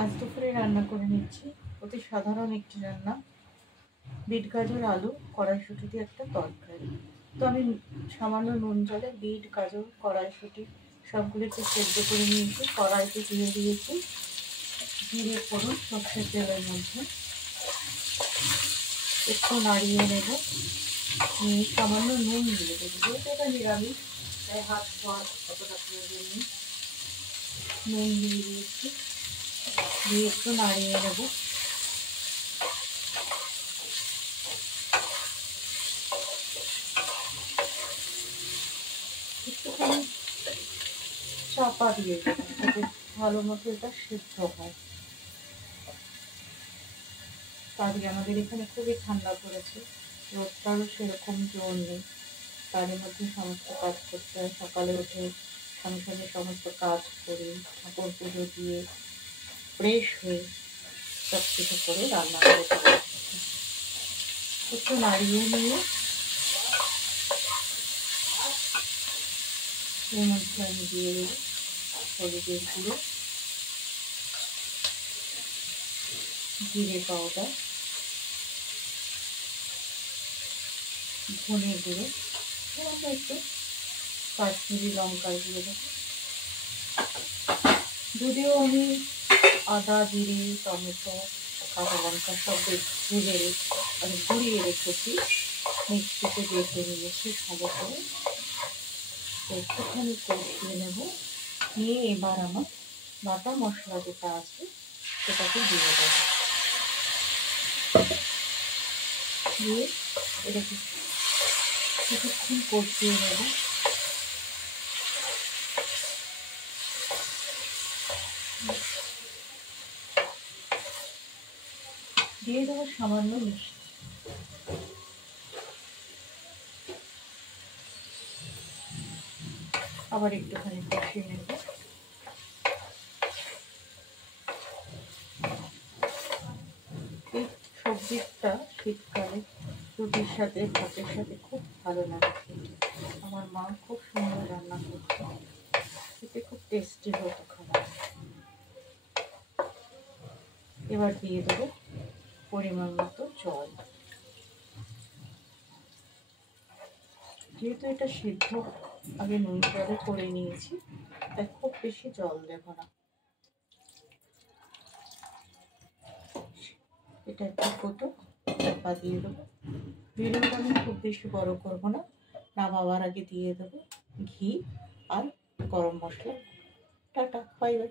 আজ দুপুরে রান্না করে নিচ্ছি অতি সাধারণ একটি রান্না, বিট গাজর আলু কড়াইশুঁটি দিয়ে একটা তরকারি। তো আমি সামান্য নুন জলে বিট গাজর কড়াইশুঁটি সবগুলো একটু সেদ্ধ করে নিয়েছি। কড়াইতে দিয়ে দিয়েছি জিরে ফোড়ন সর্ষের তেলের মধ্যে, একটু নাড়িয়ে নেব, সামান্য নুন দিয়ে দেবো, যেহেতু এটা নিরামিষ তাই হাত ধোয়ার অতটা প্রয়োজন নেই। নুন দিয়ে দিয়েছি, দিয়ে একটু নাড়িয়ে নেব। একটুখানি চাপা দিয়ে দেবো যাতে ভালো মতো এটা সিদ্ধ হয়। আজকে আমাদের এখানে খুবই ঠান্ডা পড়েছে, রোদটারও সেরকম জোর নেই, তারই মধ্যে সমস্ত কাজ করতে হয়। সকালে উঠে সঙ্গে সঙ্গে সমস্ত কাজ করে ঠাকুর পুজো দিয়ে ফ্রেশ হয়ে সব কিছু করে রান্না করে একটু নাড়িয়ে নিয়ে এর মধ্যে আমি দিয়ে দেবো হলুদের গুঁড়ো, জিরে পাউডার, ধনে গুঁড়ো, একটু কাশ্মীরি লঙ্কার গুঁড়ো দেবো। যদিও আমি আদা জিরে টমেটো কাঁচা লঙ্কা সব ভেজে মানে গুঁড়িয়ে রেখেছি, মিক্সিতে বেটে নিয়েছি ভালো করে, একটুখানি কষিয়ে নেব। নিয়ে এবার আমার বাটা মশলা যেটা আছে সেটাকে দিয়ে দেবো, দিয়ে এটাকে কিছুক্ষণ কষিয়ে নেব। দিয়ে দেবো সামান্য মিষ্টি, আবার একটুখানি কষিয়ে নেব। এই সবজিটা শীতকালে রুটির সাথে ভাতের সাথে খুব ভালো লাগে খেতে। আমার মা খুব সুন্দর রান্না করতো, খেতে খুব টেস্টি হতো খাবার। এবার দিয়ে দেবো পরিমাণ মতো জল। যেহেতু এটা সিদ্ধ আগে নুন জলে করে নিয়েছি তাই খুব বেশি জল দেব না। এটা একটু কত চাপা দিয়ে দেবো। ভিডিওটা আমি খুব বেশি বড় করবো না, নামাবার আগে দিয়ে দেবো ঘি আর গরম মশলা। Tata, bye bye.